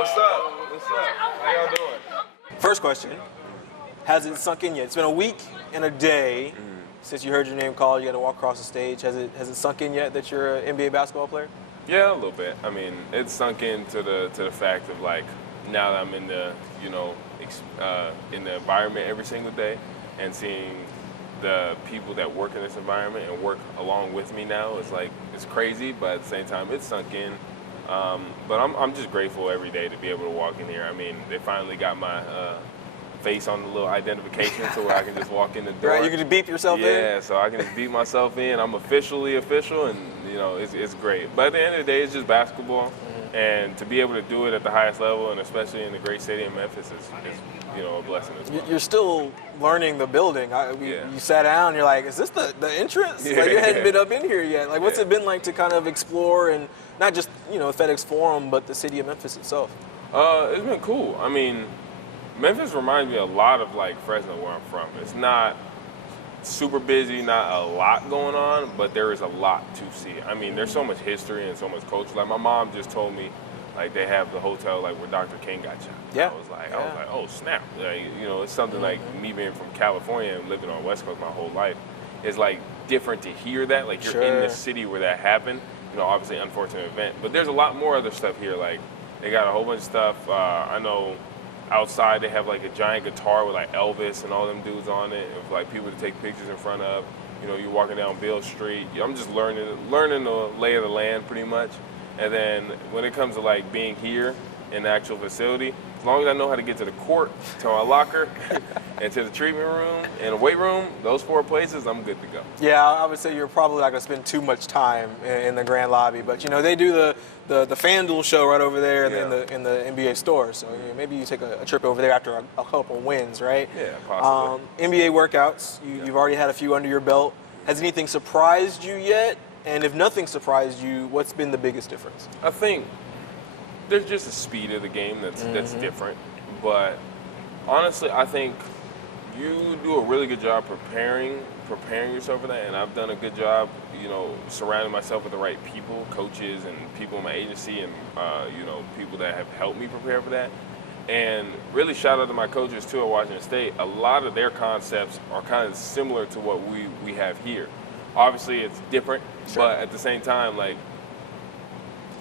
What's up? What's up? How y'all doing? First question, has it sunk in yet? It's been a week and a day since you heard your name called. You had to walk across the stage. Has it sunk in yet that you're an NBA basketball player? Yeah, a little bit. I mean, it's sunk into the fact of like now that I'm in the in the environment every single day and seeing the people that work in this environment and work along with me now is like it's crazy, but at the same time it's sunk in. But I'm just grateful every day to be able to walk in here. I mean, they finally got my face on the little identification to where I can just walk in the door. Right, you can just beep yourself in? Yeah, so I can just beep myself in. I'm officially official, and it's great. But at the end of the day, it's just basketball, and to be able to do it at the highest level, and especially in the great city of Memphis, is a blessing as well. You're still learning the building. You sat down, you're like, is this the entrance? Yeah. Like, you hadn't been up in here yet. Like, what's it been like to kind of explore, and not just, FedEx Forum, but the city of Memphis itself? It's been cool. I mean, Memphis reminds me a lot of like Fresno, where I'm from. It's not super busy, not a lot going on, but there is a lot to see. I mean, there's so much history and so much culture. Like my mom just told me, like they have the hotel like where Dr. King got shot. Yeah. I was like, oh snap! Like, it's something like me being from California and living on West Coast my whole life. It's like different to hear that. Like you're in the city where that happened. Obviously unfortunate event, but there's a lot more other stuff here. Like they got a whole bunch of stuff. I know. Outside, they have like a giant guitar with like Elvis and all them dudes on it, of like people to take pictures in front of. You're walking down Beale Street. I'm just learning the lay of the land pretty much. And then when it comes to like being here in the actual facility, as long as I know how to get to the court, to my locker, and to the treatment room and the weight room, those 4 places, I'm good to go. Yeah, I would say you're probably not going to spend too much time in the grand lobby, but they do the FanDuel show right over there in the NBA store. So maybe you take a trip over there after a couple wins, right? Yeah, possibly. NBA workouts, you've already had a few under your belt. Has anything surprised you yet? And if nothing surprised you, what's been the biggest difference? I think there's just a speed of the game that's different. But honestly, I think you do a really good job preparing yourself for that, and I've done a good job, surrounding myself with the right people, coaches and people in my agency, and people that have helped me prepare for that. And really shout out to my coaches too at Washington State. A lot of their concepts are kind of similar to what we have here. Obviously, it's different, but at the same time, like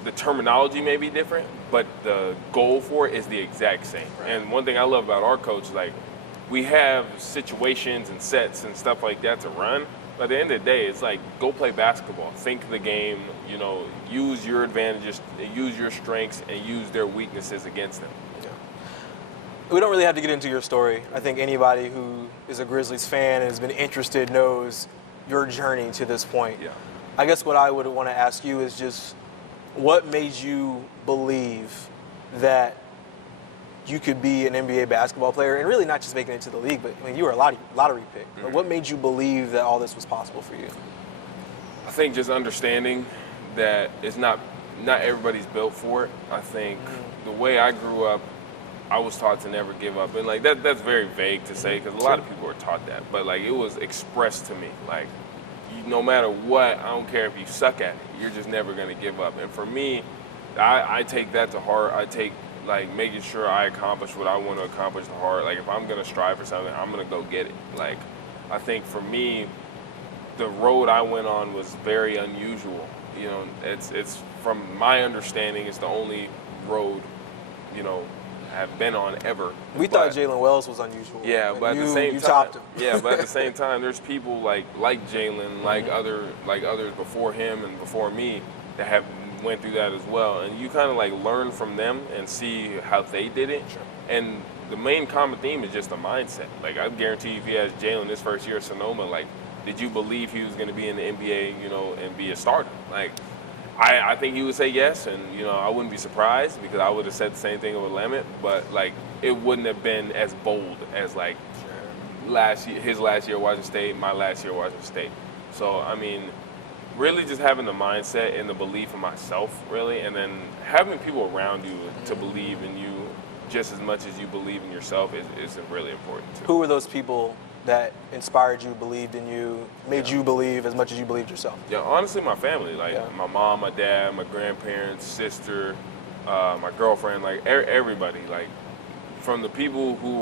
the terminology may be different, but the goal for it is the exact same. Right. And one thing I love about our coach is like we have situations and sets and stuff like that to run. But at the end of the day, it's like go play basketball, think the game, use your advantages, use your strengths, and use their weaknesses against them. Yeah. We don't really have to get into your story. I think anybody who is a Grizzlies fan and has been interested knows your journey to this point. Yeah. I guess what I would want to ask you is just what made you believe that you could be an NBA basketball player and really not just making it to the league, but you were a lottery pick. But what made you believe that all this was possible for you? I think just understanding that it's not everybody's built for it. I think the way I grew up, I was taught to never give up. And like that's very vague to say because a lot of people are taught that. But like it was expressed to me. Like no matter what, I don't care if you suck at it, you're just never going to give up. And for me, I take that to heart. I take like making sure I accomplish what I want to accomplish to heart. Like if I'm going to strive for something, I'm going to go get it. Like I think for me, the road I went on was very unusual. It's from my understanding, it's the only road, have been on ever. We thought Jaylen Wells was unusual. Yeah, but at the same time, you topped him. Yeah, but at the same time, there's people like Jaylen, like others before him and before me that have went through that as well, and you kind of like learn from them and see how they did it. Sure. And the main common theme is just the mindset. Like I guarantee you, if you asked Jaylen his first year at Sonoma, like, did you believe he was going to be in the NBA, and be a starter? Like, I think he would say yes, and I wouldn't be surprised because I would have said the same thing with Lamont, but like it wouldn't have been as bold as like his last year at Washington State, my last year at Washington State. So I mean, really just having the mindset and the belief in myself, really, and then having people around you to believe in you just as much as you believe in yourself is really important too. Who were those people that inspired you, believed in you, made you believe as much as you believed yourself? Yeah, honestly, my family, like my mom, my dad, my grandparents, sister, my girlfriend, like everybody, like from the people who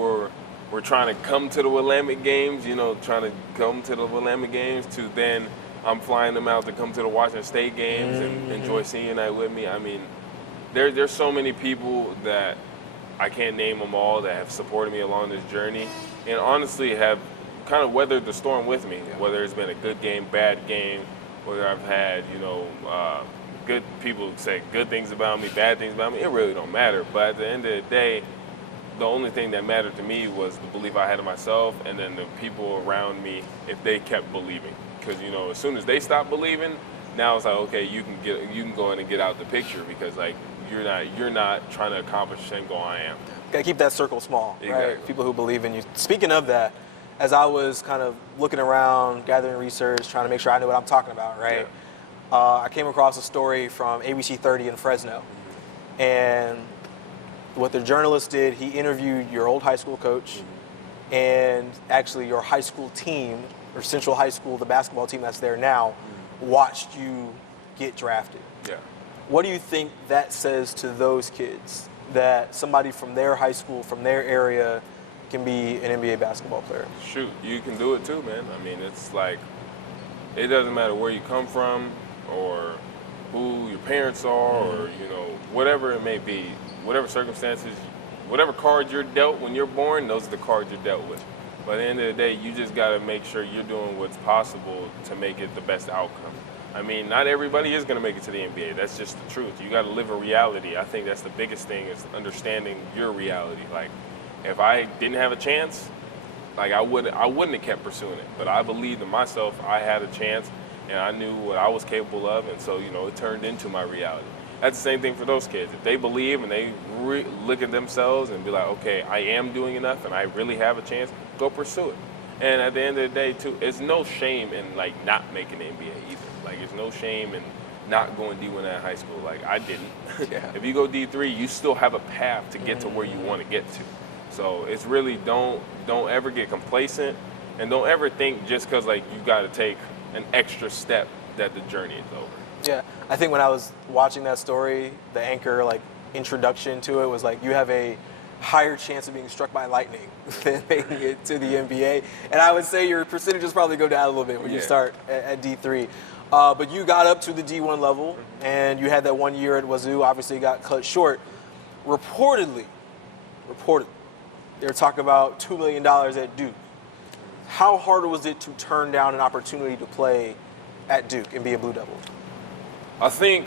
were trying to come to the Willamette games, trying to come to the Willamette games, to then I'm flying them out to come to the Washington State games and enjoy senior night with me. I mean, there's so many people that I can't name them all that have supported me along this journey, and honestly have kind of weathered the storm with me. Whether it's been a good game, bad game, whether I've had good people say good things about me, bad things about me, it really don't matter. But at the end of the day, the only thing that mattered to me was the belief I had in myself, and then the people around me, if they kept believing. Because as soon as they stopped believing, now it's like, okay, you can go in and get out the picture, because like you're not trying to accomplish the same goal I am. Gotta keep that circle small, Exactly. right? People who believe in you. Speaking of that, as I was kind of looking around, gathering research, trying to make sure I knew what I'm talking about, right? Yeah. I came across a story from ABC 30 in Fresno, and what the journalist did, he interviewed your old high school coach and actually your high school team, or Central High School, the basketball team that's there now, watched you get drafted. Yeah. What do you think that says to those kids, that somebody from their high school, from their area, can be an NBA basketball player? Shoot, you can do it too, man. I mean, it's like, it doesn't matter where you come from or who your parents are or, whatever it may be, whatever circumstances, whatever cards you're dealt when you're born, those are the cards you're dealt with. But at the end of the day, you just got to make sure you're doing what's possible to make it the best outcome. I mean, not everybody is going to make it to the NBA. That's just the truth. You got to live a reality. I think that's the biggest thing, is understanding your reality. Like, if I didn't have a chance, like I wouldn't have kept pursuing it. But I believed in myself. I had a chance, and I knew what I was capable of, and so it turned into my reality. That's the same thing for those kids. If they believe and they look at themselves and be like, okay, I am doing enough, and I really have a chance, go pursue it. And at the end of the day, too, it's no shame in like not making the NBA either. Like, there's no shame in not going D1 at high school. Like, I didn't. Yeah. If you go D3, you still have a path to get to where you want to get to. So it's really don't ever get complacent, and don't ever think just because like you got to take an extra step that the journey is over. Yeah, I think when I was watching that story, the anchor introduction to it was like, you have a higher chance of being struck by lightning than making it to the NBA. And I would say your percentages probably go down a little bit when you start at D3. But you got up to the D1 level, and you had that 1 year at Wazoo. Obviously, got cut short. Reportedly, they were talking about $2 million at Duke. How hard was it to turn down an opportunity to play at Duke and be a Blue Devil? I think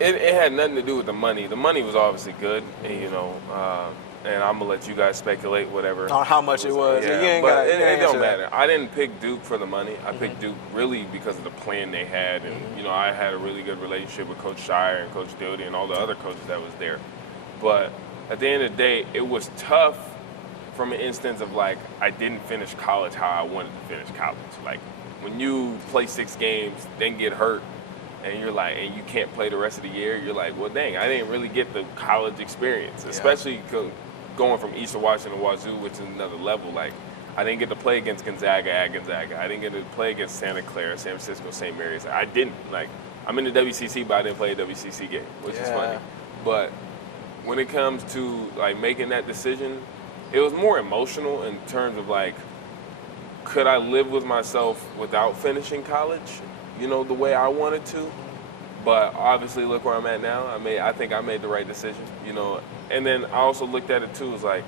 it had nothing to do with the money. The money was obviously good, and, and I'm gonna let you guys speculate whatever On how much it was. Yeah, You but ain't it don't answer that. matter. I didn't pick Duke for the money. I picked Duke really because of the plan they had, and I had a really good relationship with Coach Shire and Coach Doty and all the other coaches that was there. But at the end of the day, it was tough from an instance of like I didn't finish college how I wanted to finish college. Like when you play 6 games, then get hurt, and you're like, and you can't play the rest of the year, you're like, well, dang, I didn't really get the college experience, especially going from Eastern Washington to Wazoo, which is another level. Like, I didn't get to play against Gonzaga at Gonzaga. I didn't get to play against Santa Clara, San Francisco, St. Mary's. I didn't. Like, I'm in the WCC, but I didn't play a WCC game, which is funny. But when it comes to, like, making that decision, it was more emotional in terms of, like, could I live with myself without finishing college, the way I wanted to? But obviously, look where I'm at now. I think I made the right decision, And then I also looked at it, too, as like,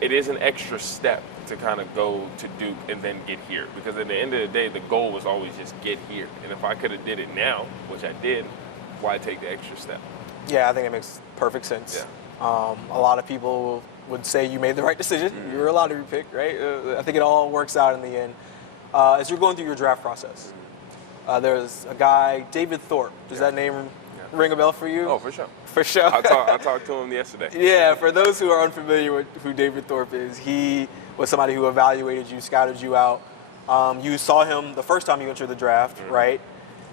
it is an extra step to kind of go to Duke and then get here. Because at the end of the day, the goal was always just get here. And if I could have did it now, which I did, why take the extra step? Yeah, I think it makes perfect sense. Yeah. A lot of people would say you made the right decision. You were allowed to be picked, right? I think it all works out in the end. As you're going through your draft process, there's a guy, David Thorp. Does that name ring a bell for you? Oh, for sure. For sure. I talked to him yesterday. Yeah, for those who are unfamiliar with who David Thorp is, he was somebody who evaluated you, scouted you out. You saw him the first time you entered the draft, right?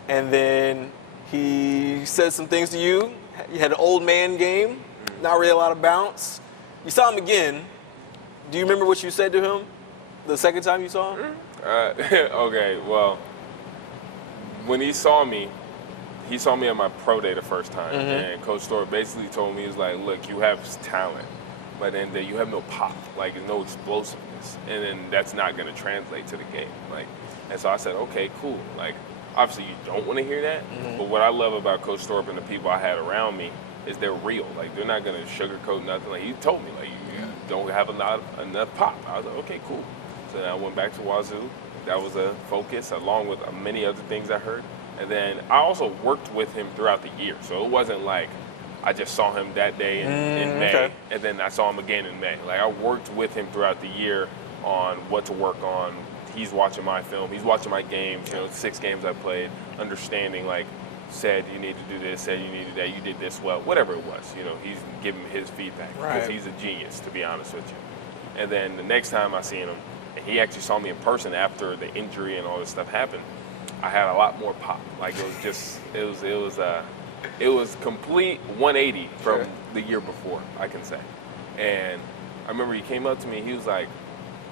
And then he said some things to you. You had an old man game, not really a lot of bounce. You saw him again. Do you remember what you said to him the second time you saw him? Okay, well, when he saw me, he saw me at my pro day the first time, and Coach Thorp basically told me, he was like, look, you have talent, but then you have no pop, like no explosiveness, and then that's not going to translate to the game. Like, and so I said, okay, cool. Like, obviously you don't want to hear that, but what I love about Coach Thorp and the people I had around me is they're real. Like, they're not going to sugarcoat nothing. Like, he told me, like, you don't have enough pop. I was like, okay, cool. So then I went back to Wazoo. That was a focus, along with many other things I heard. And then I also worked with him throughout the year. So it wasn't like I just saw him that day in May, and then I saw him again in May. Like, I worked with him throughout the year on what to work on. He's watching my film. He's watching my games, 6 games I played, understanding, like, said you need to do this, said you need to do that, you did this well, whatever it was. He's giving his feedback because he's a genius, to be honest with you. And then the next time I seen him, and he actually saw me in person after the injury and all this stuff happened, I had a lot more pop. Like, it was just, it was complete 180 from the year before, I can say. And I remember he came up to me, he was like,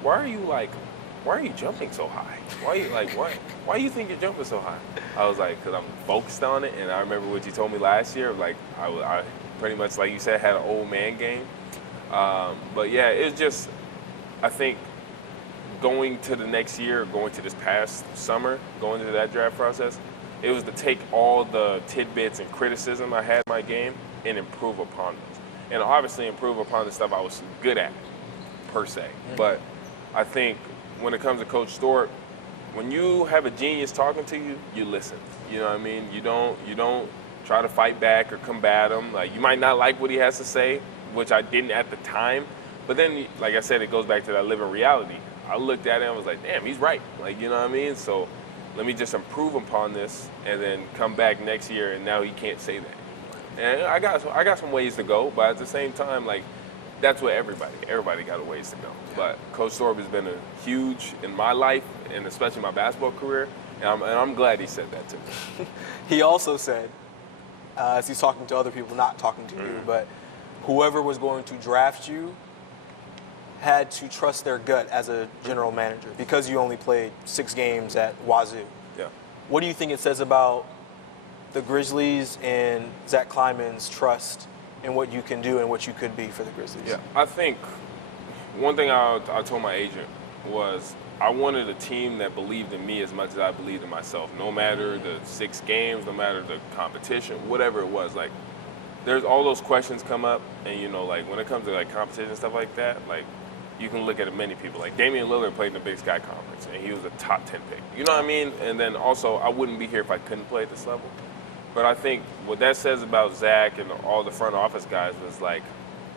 why are you jumping so high? Why you think you're jumping so high? I was like, because I'm focused on it. And I remember what you told me last year, like, I pretty much, like you said, had an old man game. But yeah, it's just, I think, going to the next year, going to this past summer, going into that draft process, it was to take all the tidbits and criticism I had in my game and improve upon those. And obviously improve upon the stuff I was good at, per se. But I think when it comes to Coach Thorp, when you have a genius talking to you, you listen. You know what I mean? You don't try to fight back or combat him. Like, you might not like what he has to say, which I didn't at the time. But then, like I said, it goes back to that living reality. I looked at it and was like, damn, he's right. Like, you know what I mean? So let me just improve upon this and then come back next year, and now he can't say that. And I got some ways to go, but at the same time, like, that's what everybody got a ways to go. But Coach Thorp has been a huge in my life, and especially my basketball career, and I'm glad he said that to me. He also said, as he's talking to other people, not talking to you, but whoever was going to draft you had to trust their gut as a general manager because you only played 6 games at Wazoo. Yeah. What do you think it says about the Grizzlies and Zach Kleiman's trust in what you can do and what you could be for the Grizzlies? Yeah, I think one thing I told my agent was I wanted a team that believed in me as much as I believed in myself. No matter the 6 games, no matter the competition, whatever it was. Like, there's all those questions come up, and like when it comes to like competition and stuff like that, like, you can look at many people. Like, Damian Lillard played in the Big Sky Conference, and he was a top 10 pick. You know what I mean? And then also, I wouldn't be here if I couldn't play at this level. But I think what that says about Zach and all the front office guys is, like,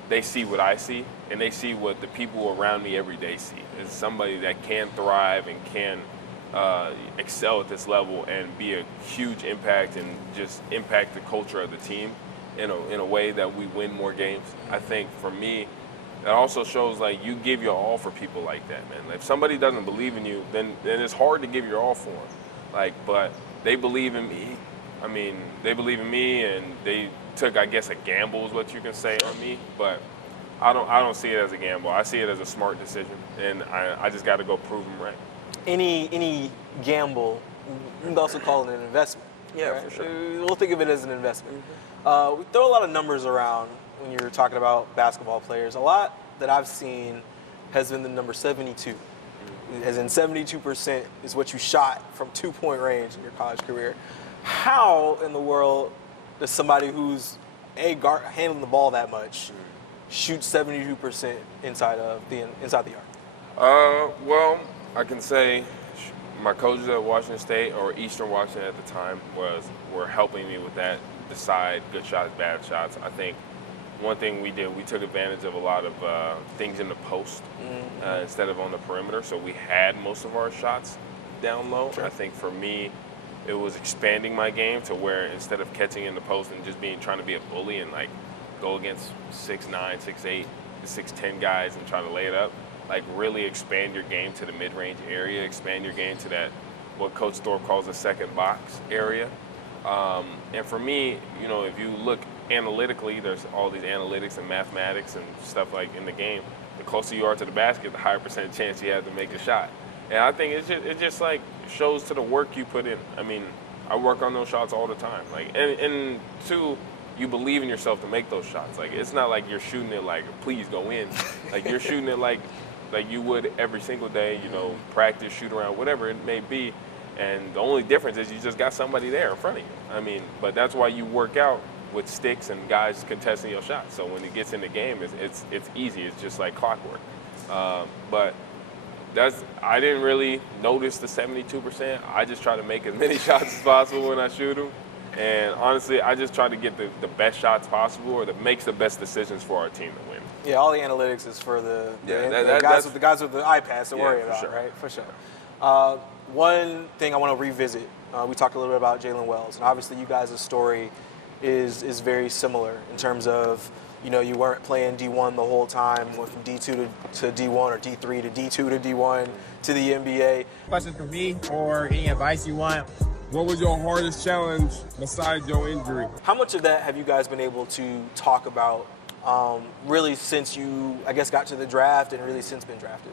they see what I see, and they see what the people around me every day see. It's somebody that can thrive and can excel at this level and be a huge impact and just impact the culture of the team in a way that we win more games. I think for me, that also shows, like, you give your all for people like that, man. Like, if somebody doesn't believe in you, then it's hard to give your all for them. Like, but they believe in me. I mean, they believe in me, and they took, I guess, a gamble is what you can say on me. But I don't see it as a gamble. I see it as a smart decision, and I just got to go prove them right. Any gamble, you can also call it an investment. Yeah, right? for sure. We'll think of it as an investment. We throw a lot of numbers around when you're talking about basketball players. A lot that I've seen has been the number 72. As in 72% is what you shot from 2-point range in your college career. How in the world does somebody who's handling the ball that much shoot 72% inside the arc? Well, I can say my coaches at Washington State, or Eastern Washington at the time, were helping me with that, decide good shots, bad shots. I think one thing we did, we took advantage of a lot of things in the post instead of on the perimeter, so we had most of our shots down low. Sure. I think for me, it was expanding my game to where instead of catching in the post and just trying to be a bully and like go against 6'9", 6'8", 6'10" guys and try to lay it up, like really expand your game to the mid-range area, expand your game to that, what Coach Thorp calls the second box area. And for me, if you look analytically, there's all these analytics and mathematics and stuff like in the game. The closer you are to the basket, the higher percent chance you have to make a shot. And I think it just like shows to the work you put in. I mean, I work on those shots all the time. Like, and two, you believe in yourself to make those shots. Like, it's not like you're shooting it like, please go in. Like, you're shooting it like you would every single day, you know, practice, shoot around, whatever it may be. And the only difference is you just got somebody there in front of you. I mean, but that's why you work out with sticks and guys contesting your shots. So when it gets in the game, it's easy. It's just like clockwork. But I didn't really notice the 72%. I just try to make as many shots as possible when I shoot them. And honestly, I just try to get the best shots possible or that makes the best decisions for our team to win. Yeah, all the analytics is for the guys with the iPads to worry about, sure. right? For sure. One thing I want to revisit, we talked a little bit about Jaylen Wells, and obviously you guys' story is very similar in terms of, you know, you weren't playing D1 the whole time, went from D2 to D1 or D3 to D2 to D1 to the NBA. Question for me or any advice you want? What was your hardest challenge besides your injury? How much of that have you guys been able to talk about really since you, I guess, got to the draft and really since been drafted?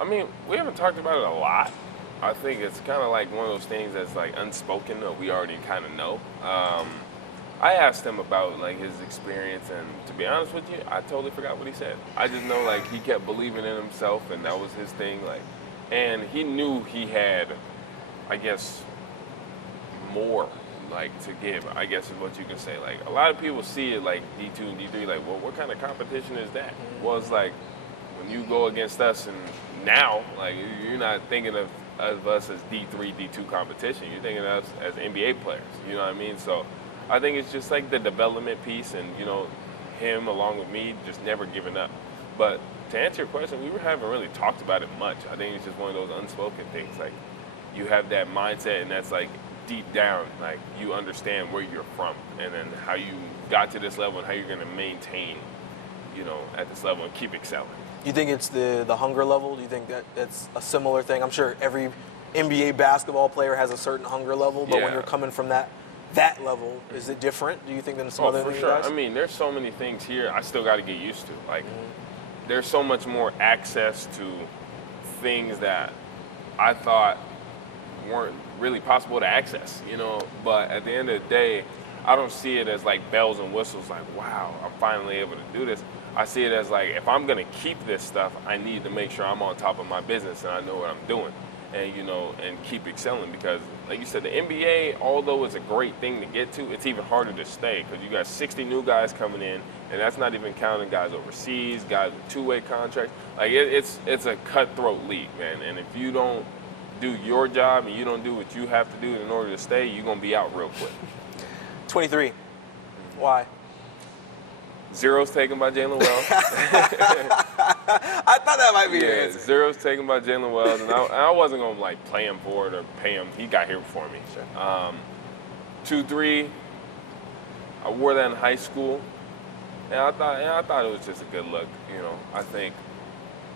I mean, we haven't talked about it a lot. I think it's kind of like one of those things that's like unspoken or we already kind of know. I asked him about like his experience, and to be honest with you, I totally forgot what he said. I just know like he kept believing in himself, and that was his thing. Like, and he knew he had, I guess, more like to give, I guess is what you can say. Like a lot of people see it like D2 and D3, like, well, what kind of competition is that? Well, it's like when you go against us, and now like you're not thinking of us as D3, D2 competition. You're thinking of us as NBA players. You know what I mean? So I think it's just like the development piece, and you know, him along with me just never giving up. But to answer your question, we haven't really talked about it much. I think it's just one of those unspoken things. Like you have that mindset, and that's like deep down, like you understand where you're from, and then how you got to this level, and how you're going to maintain, you know, at this level and keep excelling. Do you think it's the hunger level? Do you think that that's a similar thing? I'm sure every NBA basketball player has a certain hunger level, but when you're coming from that level, is it different, do you think, than some other for guys? sure. I mean, there's so many things here I still got to get used to. Like, there's so much more access to things that I thought weren't really possible to access, you know? But at the end of the day, I don't see it as like bells and whistles, like, wow, I'm finally able to do this. I see it as like, if I'm going to keep this stuff, I need to make sure I'm on top of my business and I know what I'm doing. And, you know, and keep excelling, because like you said, the NBA, although it's a great thing to get to, it's even harder to stay, because you got 60 new guys coming in, and that's not even counting guys overseas, guys with two-way contracts. Like it's a cutthroat league, man. And if you don't do your job and you don't do what you have to do in order to stay, you're going to be out real quick. 23. Why? Zero's taken by Jaylen Wells. I thought that might be your answer. Zero's taken by Jaylen Wells, and I wasn't gonna like play him for it or pay him. He got here before me. Sure. 2-3. I wore that in high school, and I thought it was just a good look. You know, I think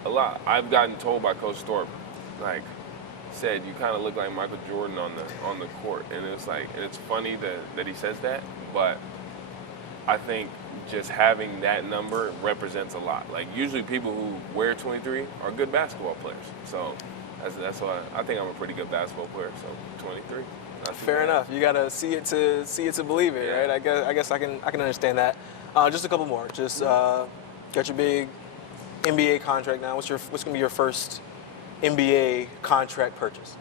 a lot. I've gotten told by Coach Thorp, like, said you kind of look like Michael Jordan on the court, and it's like, and it's funny that he says that, but I think just having that number represents a lot. Like usually people who wear 23 are good basketball players. So that's why I think I'm a pretty good basketball player. So 23. Fair enough. You gotta see it to believe it, right? I guess I can understand that. Just a couple more. Just got your big NBA contract now. What's gonna be your first NBA contract purchase?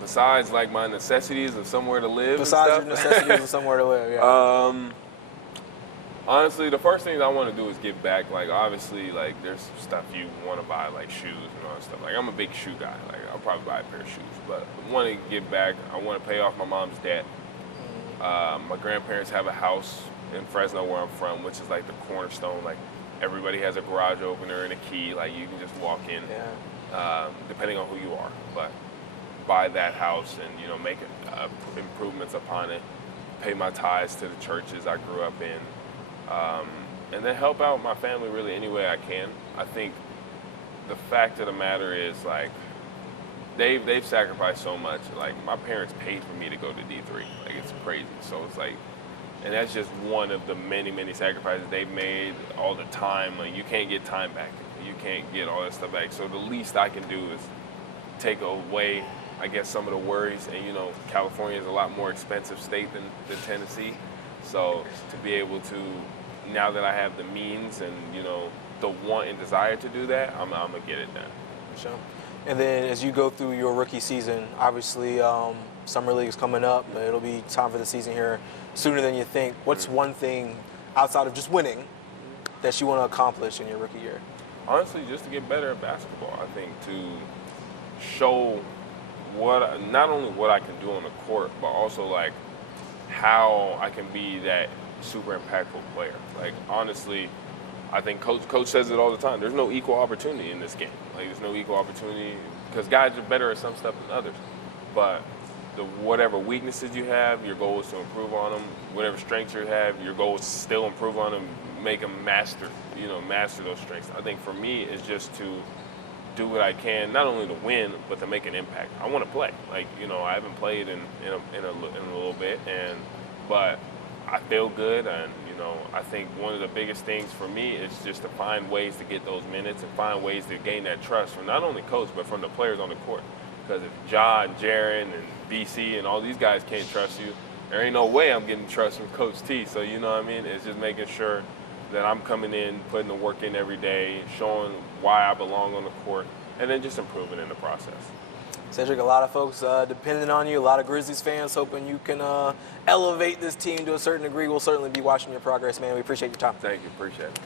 Besides, like, my necessities of somewhere to live. Besides your necessities of somewhere to live, yeah. Honestly, the first thing I want to do is give back. Like, obviously, like, there's stuff you want to buy, like shoes and all that stuff. Like, I'm a big shoe guy. Like, I'll probably buy a pair of shoes. But I want to give back. I want to pay off my mom's debt. My grandparents have a house in Fresno where I'm from, which is like the cornerstone. Like, everybody has a garage opener and a key. Like, you can just walk in, depending on who you are. But buy that house and, you know, make improvements upon it, pay my tithes to the churches I grew up in, and then help out my family really any way I can. I think the fact of the matter is, like, they've sacrificed so much. Like, my parents paid for me to go to D3. Like, it's crazy. So it's like, and that's just one of the many, many sacrifices they've made all the time. Like, you can't get time back. You can't get all that stuff back. So the least I can do is take away I guess, some of the worries. And, California is a lot more expensive state than Tennessee. So to be able to, now that I have the means and, the want and desire to do that, I'm going to get it done. For sure. And then as you go through your rookie season, obviously Summer League is coming up, but it'll be time for the season here sooner than you think. What's one thing outside of just winning that you want to accomplish in your rookie year? Honestly, just to get better at basketball. I think to show not only what I can do on the court, but also like how I can be that super impactful player. Like, honestly, I think coach says it all the time. There's no equal opportunity in this game. Like, there's no equal opportunity because guys are better at some stuff than others. But whatever weaknesses you have, your goal is to improve on them. Whatever strengths you have, your goal is to still improve on them, make them master those strengths. I think for me, it's just to do what I can, not only to win, but to make an impact. I want to play. Like, I haven't played in a little bit, but I feel good, and I think one of the biggest things for me is just to find ways to get those minutes and find ways to gain that trust from not only coach but from the players on the court. Because if Ja and Jaren and BC and all these guys can't trust you, there ain't no way I'm getting trust from Coach T. So you know what I mean? It's just making sure that I'm coming in, putting the work in every day, showing why I belong on the court, and then just improving in the process. Cedric, a lot of folks depending on you, a lot of Grizzlies fans hoping you can elevate this team to a certain degree. We'll certainly be watching your progress, man. We appreciate your time. Thank you. Appreciate it.